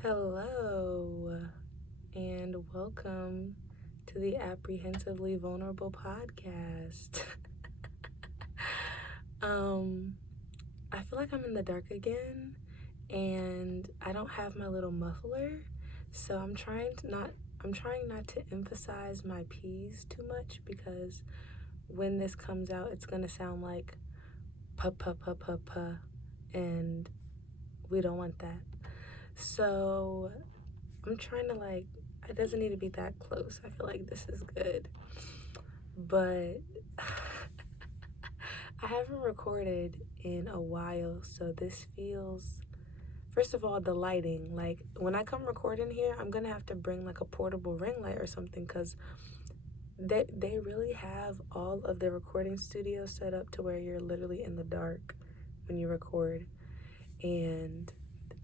Hello, and welcome to the Apprehensively Vulnerable podcast. um, I feel like I'm in the dark again, and I don't have my little muffler, so I'm trying not to emphasize my P's too much because when this comes out, it's gonna sound like puh puh puh puh puh, and we don't want that. So I'm trying to it doesn't need to be that close. I feel like this is good. But I haven't recorded in a while, so this feels, first of all, the lighting. Like when I come record in here, I'm gonna have to bring like a portable ring light or something because they really have all of the recording studios set up to where you're literally in the dark when you record. And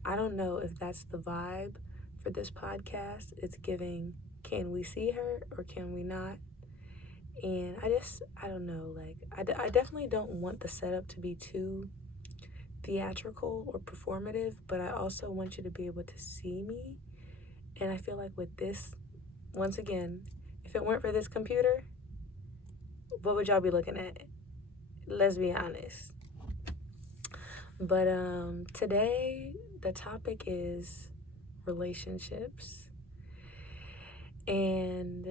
I don't know if that's the vibe for this podcast. It's giving, can we see her or can we not? And I don't know. I definitely don't want the setup to be too theatrical or performative, but I also want you to be able to see me. And I feel like with this, once again, if it weren't for this computer, what would y'all be looking at? Let's be honest. But today the topic is relationships. And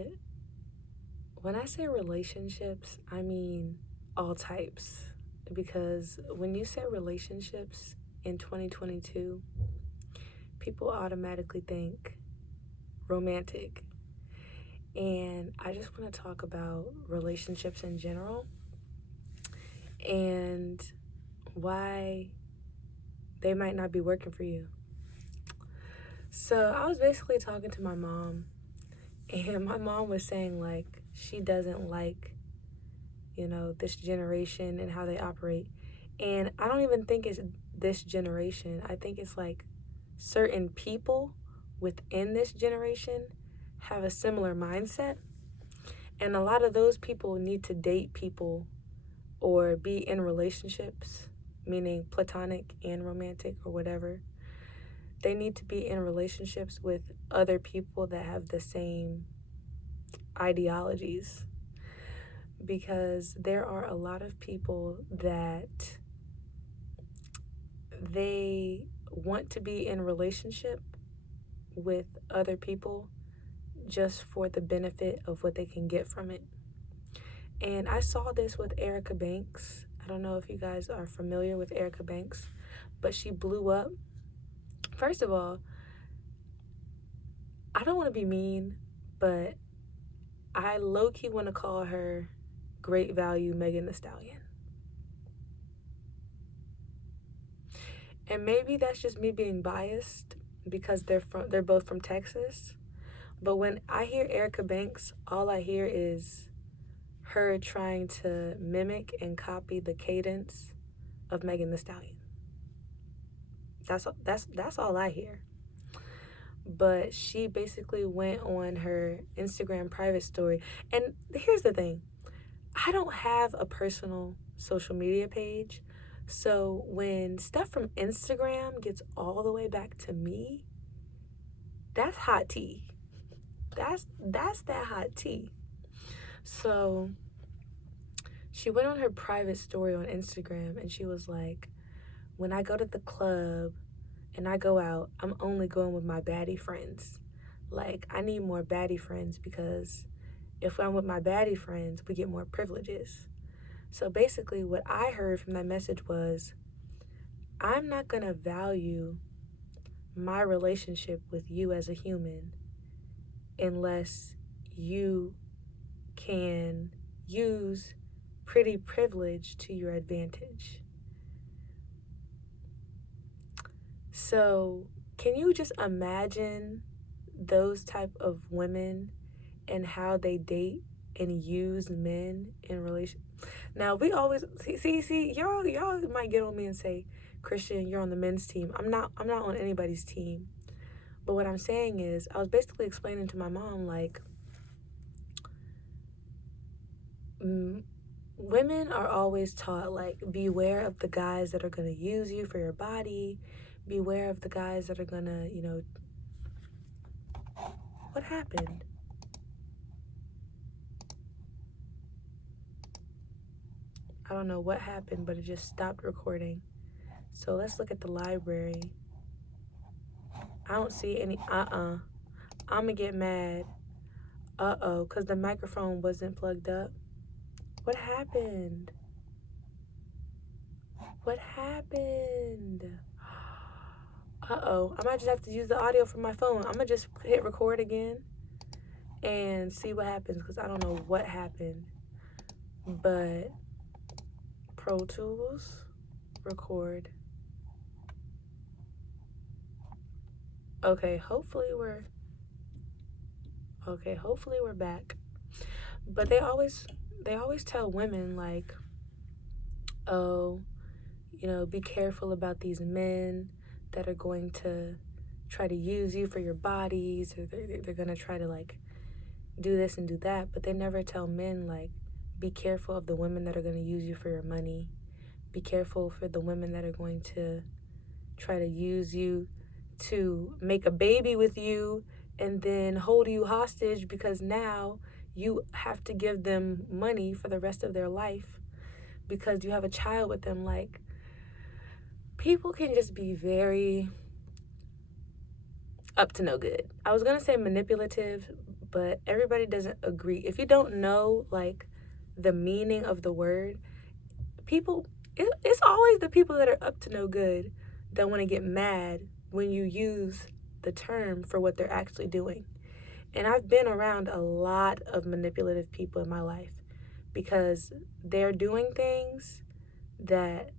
when I say relationships, I mean all types. Because when you say relationships in 2022, people automatically think romantic. And I just want to talk about relationships in general and why they might not be working for you. So I was basically talking to my mom, and my mom was saying she doesn't like, this generation and how they operate. And I don't even think it's this generation. I think it's like certain people within this generation have a similar mindset. And a lot of those people need to date people or be in relationships, meaning platonic and romantic or whatever. They need to be in relationships with other people that have the same ideologies, because there are a lot of people that they want to be in relationship with other people just for the benefit of what they can get from it. And I saw this with Erica Banks. I don't know if you guys are familiar with Erica Banks, but she blew up. First of all, I don't want to be mean, but I low-key want to call her great value Megan Thee Stallion. And maybe that's just me being biased because they're both from Texas. But when I hear Erica Banks, all I hear is her trying to mimic and copy the cadence of Megan Thee Stallion. That's all I hear. But she basically went on her Instagram private story. And here's the thing. I don't have a personal social media page. So when stuff from Instagram gets all the way back to me, that's hot tea. That's that hot tea. So she went on her private story on Instagram and she was like, when I go to the club and I go out, I'm only going with my baddie friends. Like, I need more baddie friends because if I'm with my baddie friends, we get more privileges. So basically what I heard from that message was, I'm not going to value my relationship with you as a human unless you can use pretty privilege to your advantage. So can you just imagine those type of women and how they date and use men in relation? Now we always see y'all might get on me and say, Christian, you're on the men's team. I'm not on anybody's team. But what I'm saying is, I was basically explaining to my mom, women are always taught, beware of the guys that are going to use you for your body. Beware of the guys that are going to, What happened? I don't know what happened, but it just stopped recording. So let's look at the library. I don't see any. I'm gonna get mad. Because the microphone wasn't plugged up. What happened? What happened? I might just have to use the audio from my phone. I'm gonna just hit record again and see what happens, because I don't know what happened. But Pro Tools, record. Okay, hopefully we're back. But they always tell women, like, oh, be careful about these men that are going to try to use you for your bodies, or they're going to try to, like, do this and do that. But they never tell men, like, be careful of the women that are going to use you for your money. Be careful for the women that are going to try to use you to make a baby with you and then hold you hostage, because now you have to give them money for the rest of their life because you have a child with them. Like, people can just be very up to no good. I was going to say manipulative, but everybody doesn't agree. If you don't know, like, the meaning of the word, it's always the people that are up to no good that want to get mad when you use the term for what they're actually doing. And I've been around a lot of manipulative people in my life because they're doing things that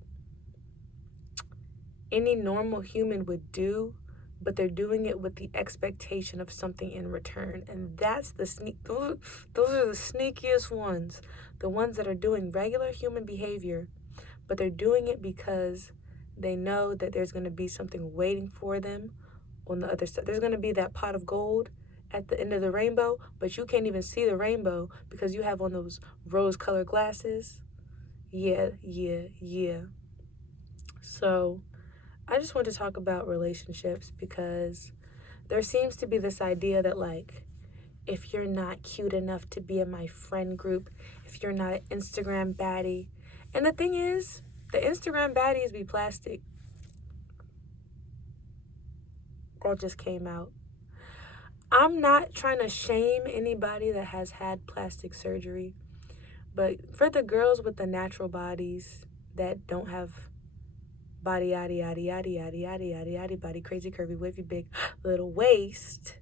any normal human would do, but they're doing it with the expectation of something in return. And that's those are the sneakiest ones. The ones that are doing regular human behavior, but they're doing it because they know that there's going to be something waiting for them on the other side. There's going to be that pot of gold at the end of the rainbow, but you can't even see the rainbow because you have on those rose-colored glasses. Yeah. So I just want to talk about relationships because there seems to be this idea that, like, if you're not cute enough to be in my friend group, if you're not an Instagram baddie, and the thing is, the Instagram baddies be plastic. That just came out. I'm not trying to shame anybody that has had plastic surgery, but for the girls with the natural bodies that don't have body, yaddy, yaddy, yaddy, yaddy, yaddy, yaddy, yaddy, body, crazy, curvy, wavy, big, little waist,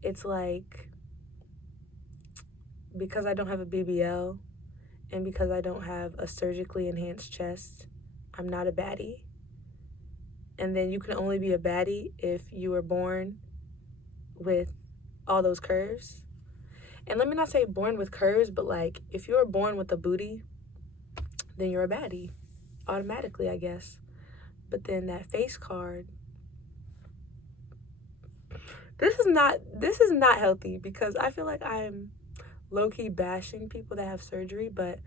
it's like, because I don't have a BBL and because I don't have a surgically enhanced chest, I'm not a baddie. And then you can only be a baddie if you were born with all those curves. And let me not say born with curves, but, like, if you were born with a booty, then you're a baddie automatically, I guess. But then that face card, this is not healthy, because I feel like I'm low-key bashing people that have surgery, but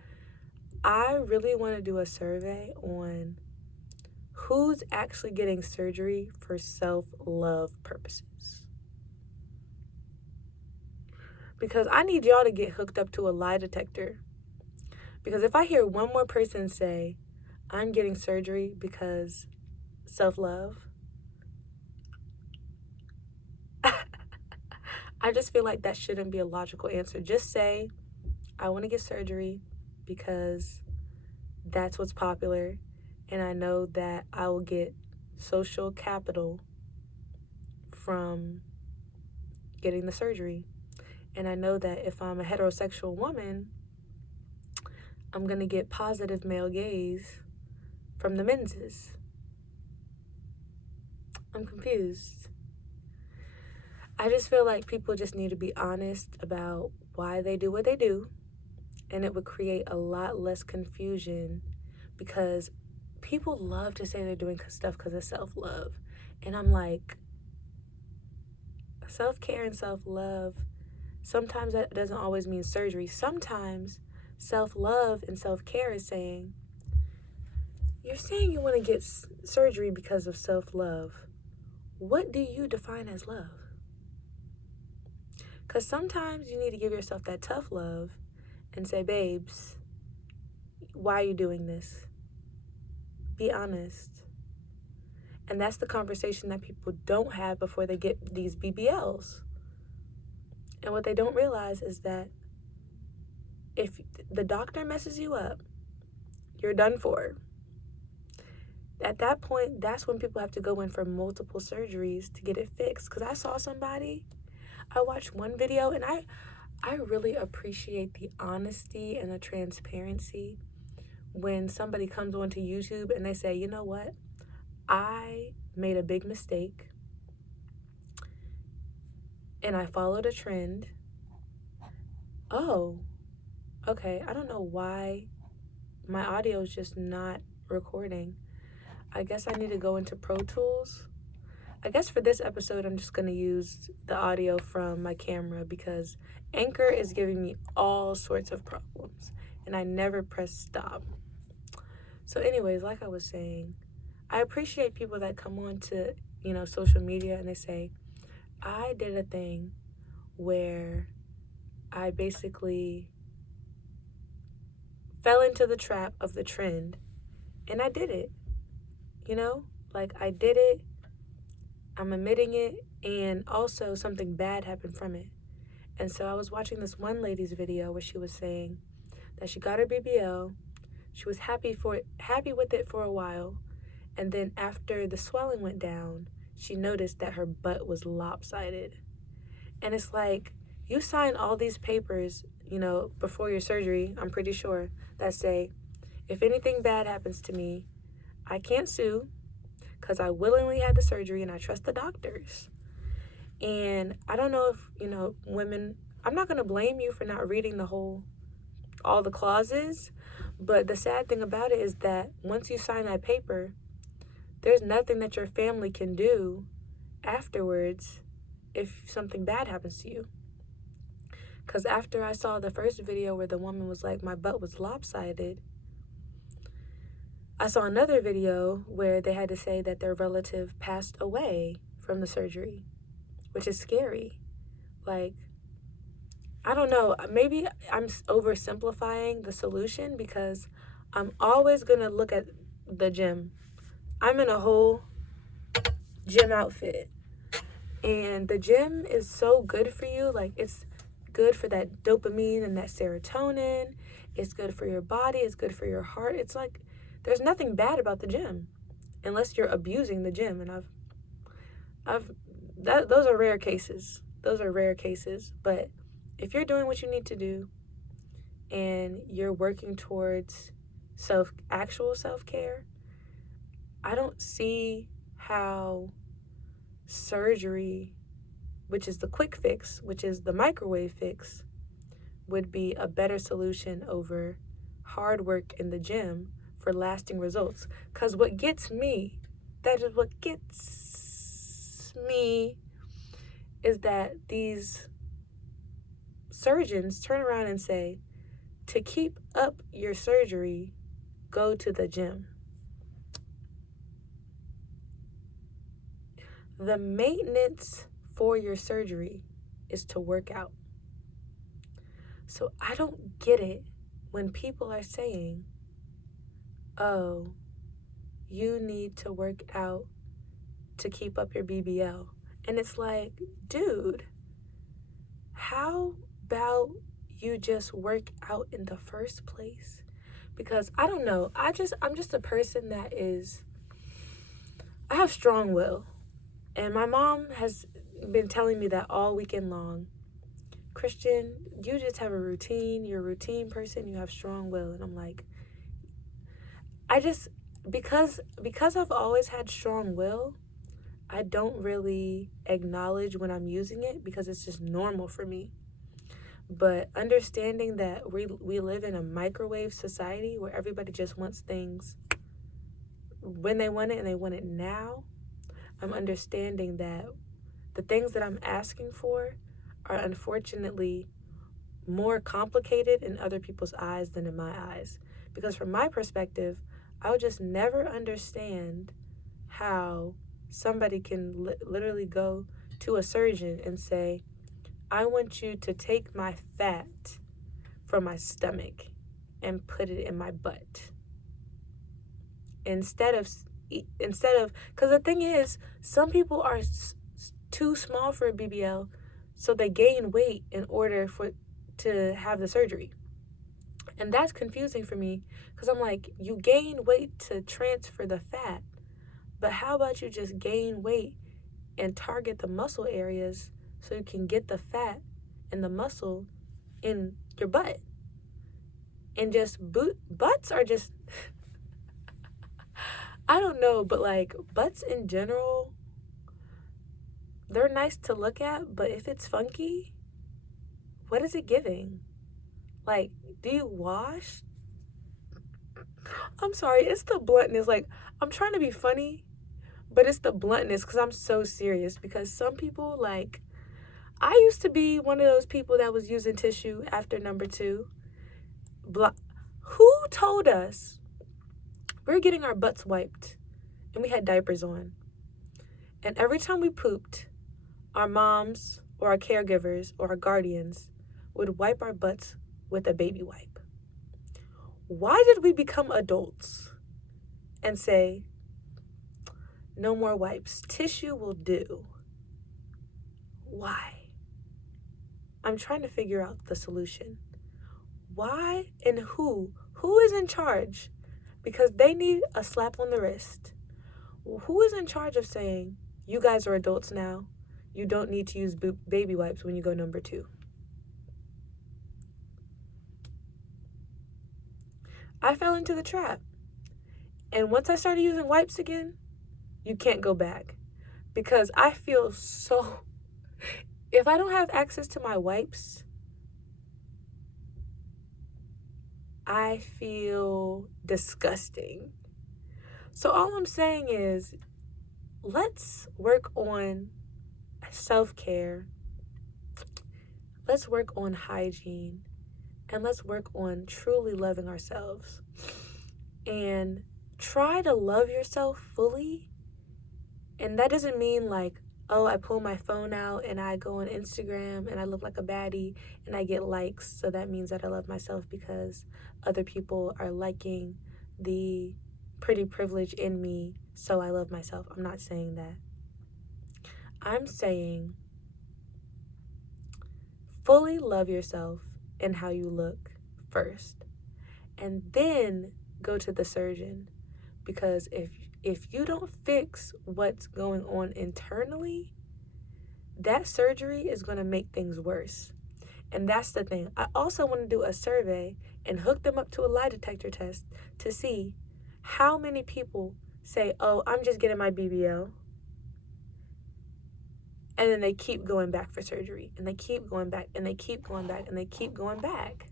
I really want to do a survey on who's actually getting surgery for self-love purposes. Because I need y'all to get hooked up to a lie detector. Because if I hear one more person say, I'm getting surgery because self-love, I just feel like that shouldn't be a logical answer. Just say, I want to get surgery because that's what's popular, and I know that I will get social capital from getting the surgery. And I know that if I'm a heterosexual woman, I'm going to get positive male gaze from the menses. I'm confused. I just feel like people just need to be honest about why they do what they do, and it would create a lot less confusion, because people love to say they're doing stuff because of self-love. And I'm like, self-care and self-love, sometimes that doesn't always mean surgery. Sometimes self-love and self-care is saying, you're saying you want to get surgery because of self-love. What do you define as love? Because sometimes you need to give yourself that tough love and say, babes, why are you doing this? Be honest. And that's the conversation that people don't have before they get these BBLs. And what they don't realize is that if the doctor messes you up, you're done for. At that point, that's when people have to go in for multiple surgeries to get it fixed. Because I saw somebody, I watched one video, and I really appreciate the honesty and the transparency when somebody comes onto YouTube and they say, you know what, I made a big mistake and I followed a trend. Oh, okay, I don't know why my audio is just not recording. I guess I need to go into Pro Tools. I guess for this episode, I'm just going to use the audio from my camera because Anchor is giving me all sorts of problems and I never press stop. So anyways, like I was saying, I appreciate people that come on to, social media and they say, I did a thing where I basically fell into the trap of the trend and I did it. I did it. I'm admitting it, and also something bad happened from it. And so I was watching this one lady's video where she was saying that she got her BBL. She was happy with it for a while, and then after the swelling went down, she noticed that her butt was lopsided. And it's like, you sign all these papers, before your surgery, I'm pretty sure, that say, if anything bad happens to me, I can't sue because I willingly had the surgery and I trust the doctors. And I don't know if, women, I'm not going to blame you for not reading all the clauses, but the sad thing about it is that once you sign that paper, there's nothing that your family can do afterwards if something bad happens to you. Because after I saw the first video where the woman was like, my butt was lopsided, I saw another video where they had to say that their relative passed away from the surgery, which is scary. I don't know, maybe I'm oversimplifying the solution because I'm always going to look at the gym. I'm in a whole gym outfit, and the gym is so good for you. It's good for that dopamine and that serotonin. It's good for your body. It's good for your heart. It's like, there's nothing bad about the gym unless you're abusing the gym. And those are rare cases. But if you're doing what you need to do and you're working towards actual self-care, I don't see how surgery, which is the quick fix, which is the microwave fix, would be a better solution over hard work in the gym for lasting results. Because what gets me is that these surgeons turn around and say, to keep up your surgery, go to the gym. The maintenance for your surgery is to work out. So I don't get it when people are saying, oh, you need to work out to keep up your BBL. And it's like, dude, how about you just work out in the first place? Because I don't know, I'm just a person I have strong will. And my mom has been telling me that all weekend long. Christian, you just have a routine. You're a routine person. You have strong will. And I'm like, because I've always had strong will, I don't really acknowledge when I'm using it because it's just normal for me. But understanding that we live in a microwave society where everybody just wants things when they want it and they want it now, I'm understanding that the things that I'm asking for are unfortunately more complicated in other people's eyes than in my eyes. Because from my perspective, I'll just never understand how somebody can literally go to a surgeon and say, I want you to take my fat from my stomach and put it in my butt. Instead of, because the thing is, some people are too small for a BBL, so they gain weight in order to have the surgery. And that's confusing for me, because I'm like, you gain weight to transfer the fat, but how about you just gain weight and target the muscle areas so you can get the fat and the muscle in your butt? And just butts are just, I don't know, but like butts in general, they're nice to look at, but if it's funky, what is it giving? Like, do you wash? I'm sorry, it's the bluntness. Like, I'm trying to be funny, but it's the bluntness, because I'm so serious. Because some people, like, I used to be one of those people that was using tissue after number 2. Who told us we were getting our butts wiped and we had diapers on? And every time we pooped, our moms or our caregivers or our guardians would wipe our butts with a baby wipe. Why did we become adults and say, no more wipes, tissue will do? Why? I'm trying to figure out the solution. Why and who? Who is in charge? Because they need a slap on the wrist. Who is in charge of saying, you guys are adults now, you don't need to use baby wipes when you go number 2? I fell into the trap. And once I started using wipes again, you can't go back. Because I feel so... If I don't have access to my wipes, I feel disgusting. So all I'm saying is, let's work on self-care. Let's work on hygiene. And let's work on truly loving ourselves. And try to love yourself fully. And that doesn't mean like, oh, I pull my phone out and I go on Instagram and I look like a baddie and I get likes. So that means that I love myself because other people are liking the pretty privilege in me. So I love myself. I'm not saying that. I'm saying fully love yourself and how you look first. And then go to the surgeon. Because if you don't fix what's going on internally, that surgery is going to make things worse. And that's the thing. I also want to do a survey and hook them up to a lie detector test to see how many people say, oh, I'm just getting my BBL. And then they keep going back for surgery. And they keep going back. And they keep going back. And they keep going back.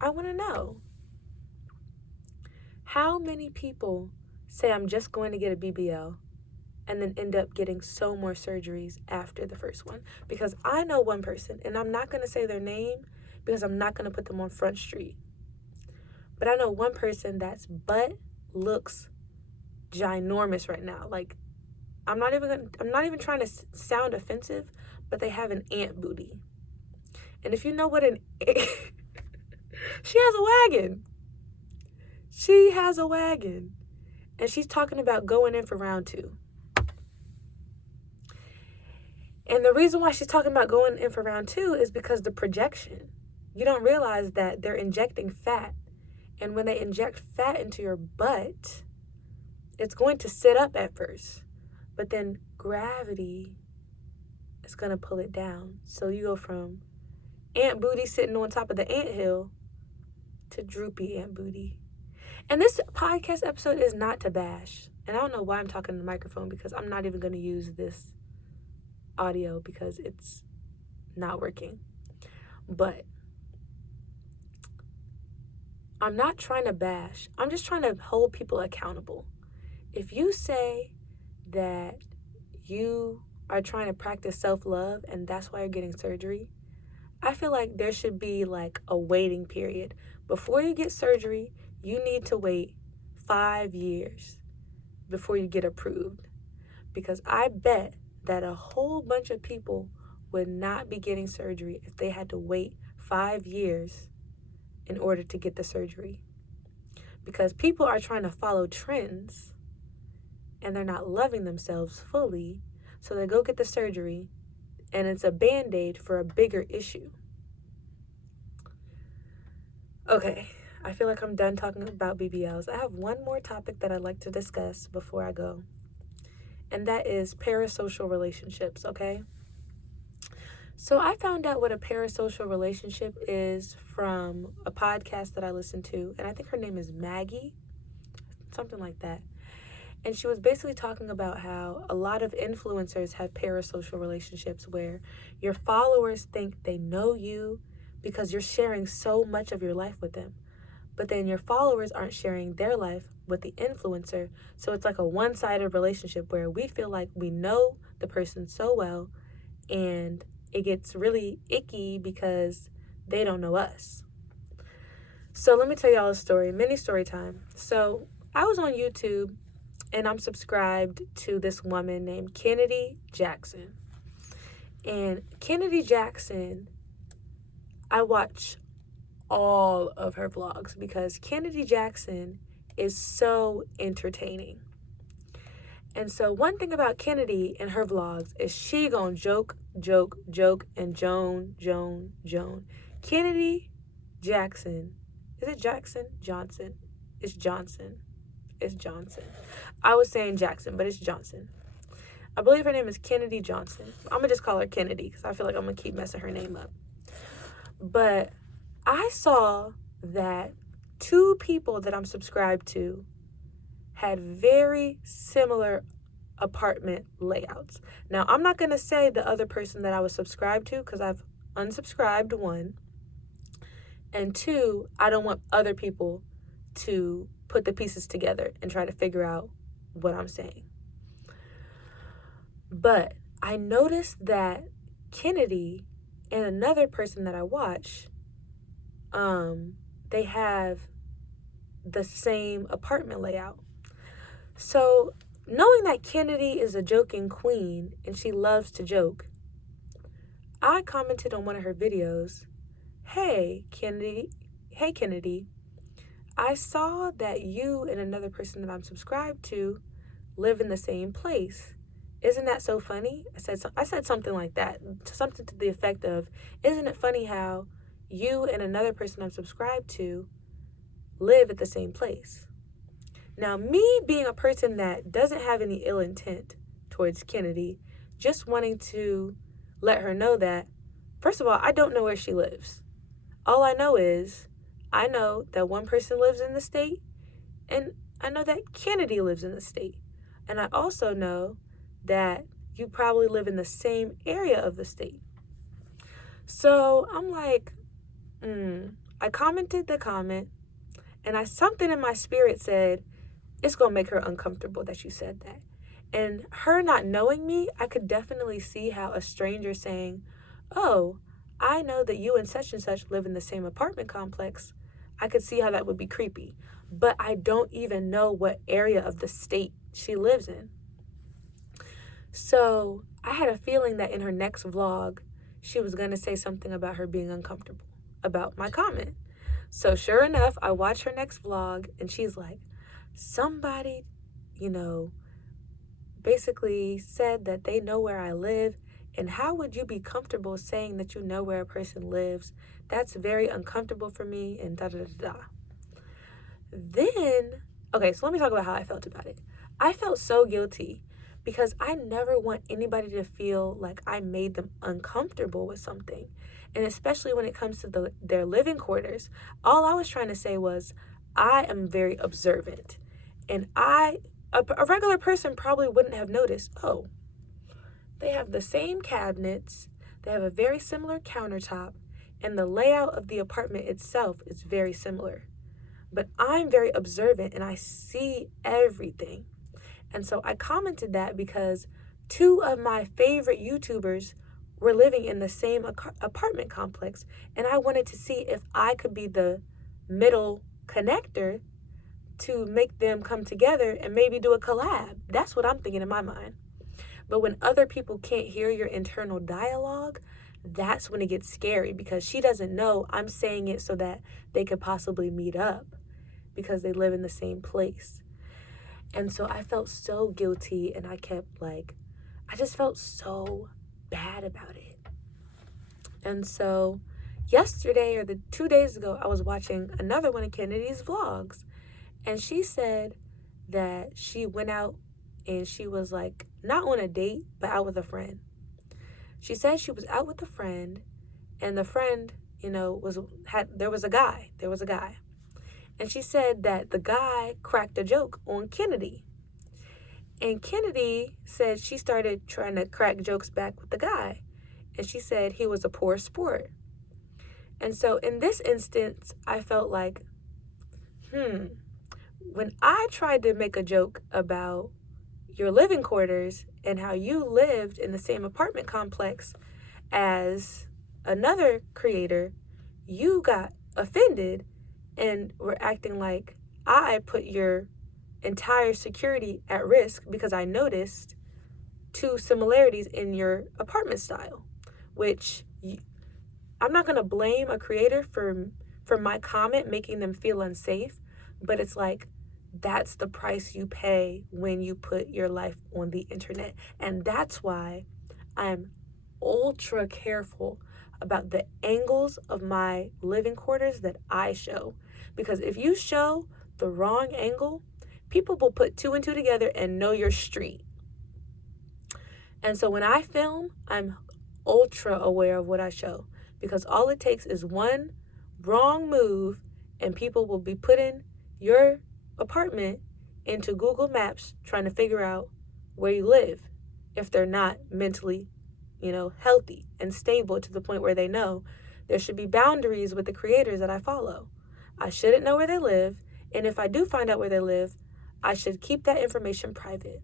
I want to know. How many people say I'm just going to get a BBL and then end up getting so more surgeries after the first one? Because I know one person, and I'm not going to say their name because I'm not going to put them on Front Street. But I know one person that's butt looks ginormous right now. Like, I'm not even trying to sound offensive, but they have an ant booty. And if you know what she has a wagon. She has a wagon. And she's talking about going in for round 2. And the reason why she's talking about going in for round 2 is because the projection. You don't realize that they're injecting fat. And when they inject fat into your butt, it's going to sit up at first. But then gravity is going to pull it down. So you go from ant booty sitting on top of the anthill to droopy ant booty. And this podcast episode is not to bash. And I don't know why I'm talking to the microphone, because I'm not even going to use this audio because it's not working. But I'm not trying to bash. I'm just trying to hold people accountable. If you say that you are trying to practice self-love and that's why you're getting surgery, I feel like there should be like a waiting period. Before you get surgery, you need to wait 5 years before you get approved. Because I bet that a whole bunch of people would not be getting surgery if they had to wait 5 years in order to get the surgery. Because people are trying to follow trends and they're not loving themselves fully, so they go get the surgery and it's a band-aid for a bigger issue. Okay, I feel like I'm done talking about BBLs. I have one more topic that I'd like to discuss before I go, and that is parasocial relationships, okay? So I found out what a parasocial relationship is from a podcast that I listened to, and I think her name is Maggie, something like that. And she was basically talking about how a lot of influencers have parasocial relationships where your followers think they know you because you're sharing so much of your life with them. But then your followers aren't sharing their life with the influencer. So it's like a one-sided relationship where we feel like we know the person so well, and it gets really icky because they don't know us. So let me tell y'all a story, mini story time. So I was on YouTube and I'm subscribed to this woman named Kennedy Jackson. And Kennedy Jackson, I watch all of her vlogs because Kennedy Jackson is so entertaining. And so one thing about Kennedy and her vlogs is she gonna joke, and Joan. Kennedy Jackson. Is it Jackson? Johnson. It's Johnson. It's Johnson. I was saying Jackson, but it's Johnson. I believe her name is Kennedy Johnson. I'm gonna just call her Kennedy because I feel like I'm gonna keep messing her name up. But I saw that two people that I'm subscribed to had very similar apartment layouts. Now, I'm not going to say the other person that I was subscribed to because I've unsubscribed, one. And two, I don't want other people to put the pieces together and try to figure out what I'm saying. But I noticed that Kennedy and another person that I watch, they have the same apartment layout. So knowing that Kennedy is a joking queen and she loves to joke, I commented on one of her videos, hey Kennedy, I saw that you and another person that I'm subscribed to live in the same place. Isn't that so funny? I said something like that, something to the effect of, isn't it funny how you and another person I'm subscribed to live at the same place? Now, me being a person that doesn't have any ill intent towards Kennedy, just wanting to let her know that, first of all, I don't know where she lives. All I know is, I know that one person lives in the state, and I know that Kennedy lives in the state. And I also know that you probably live in the same area of the state. So I'm like, I commented the comment, and something in my spirit said, it's going to make her uncomfortable that you said that. And her not knowing me, I could definitely see how a stranger saying, oh, I know that you and such live in the same apartment complex, I could see how that would be creepy. But I don't even know what area of the state she lives in. So I had a feeling that in her next vlog, she was going to say something about her being uncomfortable about my comment. So sure enough, I watched her next vlog and she's like, somebody, basically said that they know where I live. And how would you be comfortable saying that you know where a person lives? That's very uncomfortable for me, and da-da-da-da. Then, okay, so let me talk about how I felt about it. I felt so guilty because I never want anybody to feel like I made them uncomfortable with something. And especially when it comes to their living quarters, all I was trying to say was, I am very observant. And a regular person probably wouldn't have noticed, oh, they have the same cabinets, they have a very similar countertop, and the layout of the apartment itself is very similar. But I'm very observant and I see everything. And so I commented that because two of my favorite YouTubers were living in the same apartment complex, and I wanted to see if I could be the middle connector to make them come together and maybe do a collab. That's what I'm thinking in my mind. But when other people can't hear your internal dialogue, that's when it gets scary, because she doesn't know I'm saying it so that they could possibly meet up because they live in the same place. And so I felt so guilty, and I just felt so bad about it. And so yesterday, or the 2 days ago, I was watching another one of Kennedy's vlogs, and she said that she went out and she was like not on a date, but out with a friend. She said she was out with a friend, and the friend, there was a guy. And she said that the guy cracked a joke on Kennedy. And Kennedy said she started trying to crack jokes back with the guy. And she said he was a poor sport. And so in this instance, I felt like, when I tried to make a joke about your living quarters and how you lived in the same apartment complex as another creator, you got offended and were acting like I put your entire security at risk because I noticed two similarities in your apartment style, which I'm not going to blame a creator for my comment making them feel unsafe, but it's like, that's the price you pay when you put your life on the internet. And that's why I'm ultra careful about the angles of my living quarters that I show. Because if you show the wrong angle, people will put two and two together and know your street. And so when I film, I'm ultra aware of what I show, because all it takes is one wrong move and people will be putting your apartment into Google Maps trying to figure out where you live if they're not mentally, healthy and stable to the point where they know there should be boundaries with the creators that I follow. I shouldn't know where they live, and if I do find out where they live, I should keep that information private.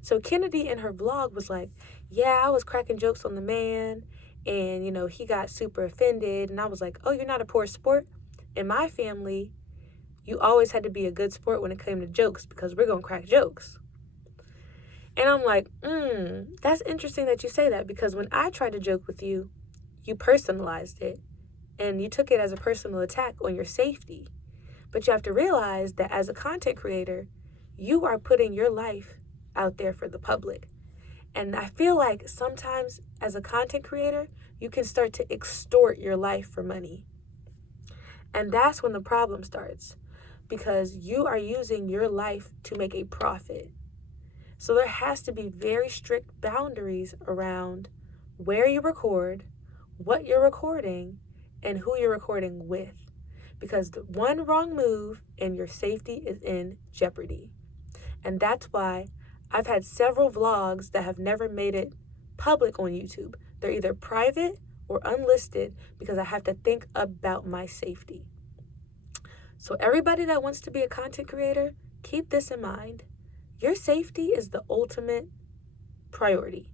So Kennedy in her vlog was like, yeah, I was cracking jokes on the man, and he got super offended, and I was like, oh, you're not a poor sport? In my family, you always had to be a good sport when it came to jokes because we're going to crack jokes. And I'm like, that's interesting that you say that, because when I tried to joke with you, you personalized it and you took it as a personal attack on your safety. But you have to realize that as a content creator, you are putting your life out there for the public. And I feel like sometimes as a content creator, you can start to extort your life for money. And that's when the problem starts, because you are using your life to make a profit. So there has to be very strict boundaries around where you record, what you're recording, and who you're recording with. Because the one wrong move and your safety is in jeopardy. And that's why I've had several vlogs that have never made it public on YouTube. They're either private or unlisted because I have to think about my safety. So everybody that wants to be a content creator, keep this in mind. Your safety is the ultimate priority.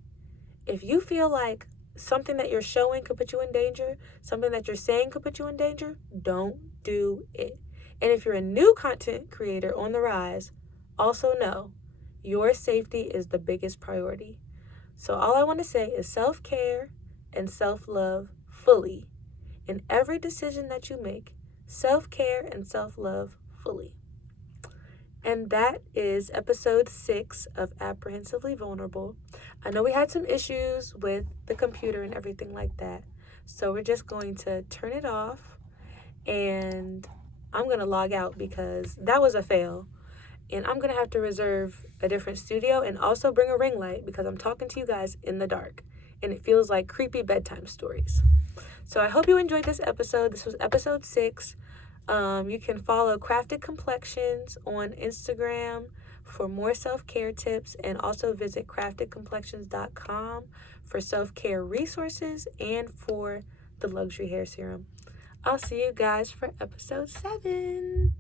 If you feel like something that you're showing could put you in danger, something that you're saying could put you in danger, don't do it. And if you're a new content creator on the rise, also know your safety is the biggest priority. So all I want to say is self-care and self-love fully. In every decision that you make, self-care and self-love fully. And that is episode 6 of Apprehensively Vulnerable. I know we had some issues with the computer and everything like that. So we're just going to turn it off. And I'm going to log out because that was a fail. And I'm going to have to reserve a different studio and also bring a ring light because I'm talking to you guys in the dark. And it feels like creepy bedtime stories. So I hope you enjoyed this episode. This was episode 6. You can follow Crafted Complexions on Instagram for more self-care tips, and also visit craftedcomplexions.com for self-care resources and for the luxury hair serum. I'll see you guys for episode 7.